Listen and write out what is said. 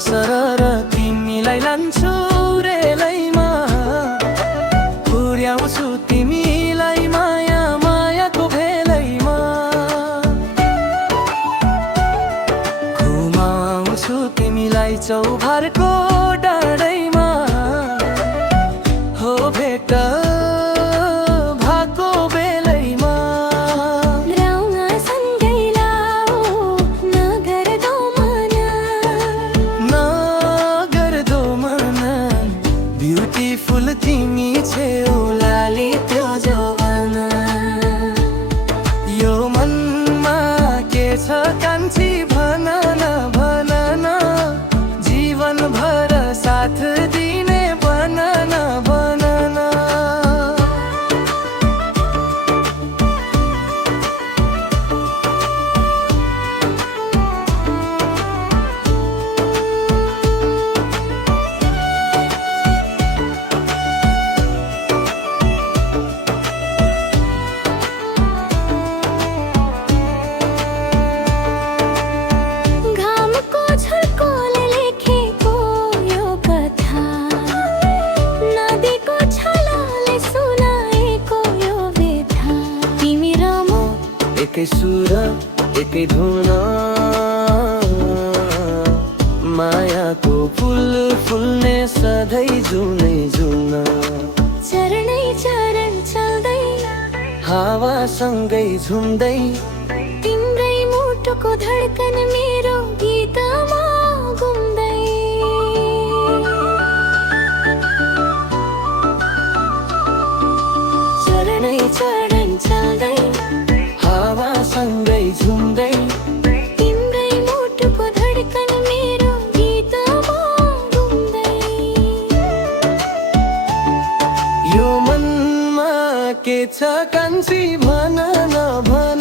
सरर तिमीलाई लान्छु रेलैमा, पुर्याउँछु तिमीलाई माया मायाको भेलैमा, घुमाउँछु तिमीलाई चौभारको डाँडैमा, हो भेट भएको बेलैमा। ब्युटिफुल तिमी छेउ लाली त्यो जवाना, यो मनमा के छ कान्छी भन न, जीवन भर साथ दिने बन न। एकै सुर एकै धुन, मायाको फुल फुल्ने सधैँ जुनै जुन, चरणै चरण चल्दै हावासँगै झुम्दै, तिम्रै मुटुको धड्कन मेरो गीतमा घुम्दै। चरणै चरण चल्दै हावासँगै झुम्दै, तिम्रै मुटुको धड्कन मेरो गीतमा घुम्दै। यो मनमा के छ कान्छी भन न।